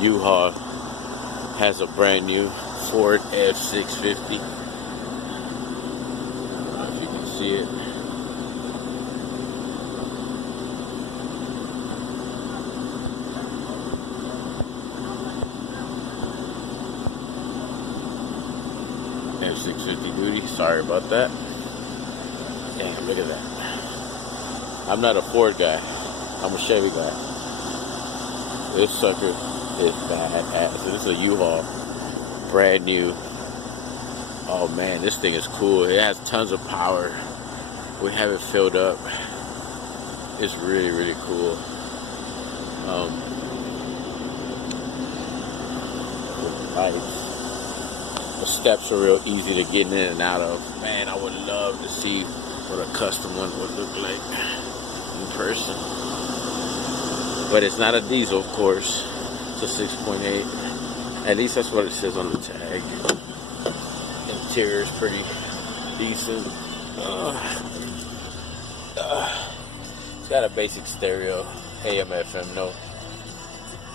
U-Haul has a brand new Ford F650. If you can see it. F650 duty. Sorry about that. Damn, look at that. I'm not a Ford guy. I'm a Chevy guy. This sucker is badass. This is a U-Haul, brand new. Oh man, this thing is cool. It has tons of power. We have it filled up. It's really, really cool. Lights. The steps are real easy to get in and out of. Man, I would love to see what a custom one would look like in person. But it's not a diesel, of course. It's a 6.8. At least that's what it says on the tag. Interior is pretty decent. It's got a basic stereo, AM, FM. No,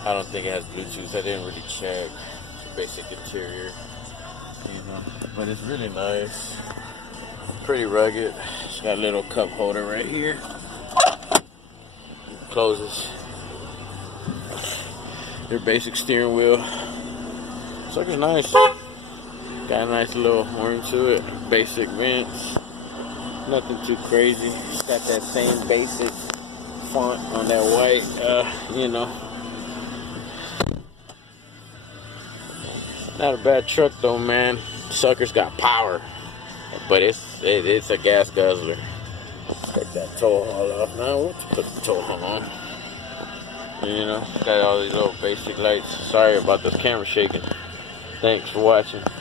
I don't think it has Bluetooth. I didn't really check. It's a basic interior, you know. But it's really nice. Pretty rugged. It's got a little cup holder right here. It closes. Their basic steering wheel. Sucker's nice. Got a nice little horn to it. Basic vents. Nothing too crazy. It's got that same basic font on that white, you know. Not a bad truck though, man. Sucker's got power. But it's a gas guzzler. Take that tow haul off now. Let's put the tow haul on. You know, got all these little basic lights. Sorry about this camera shaking. Thanks for watching.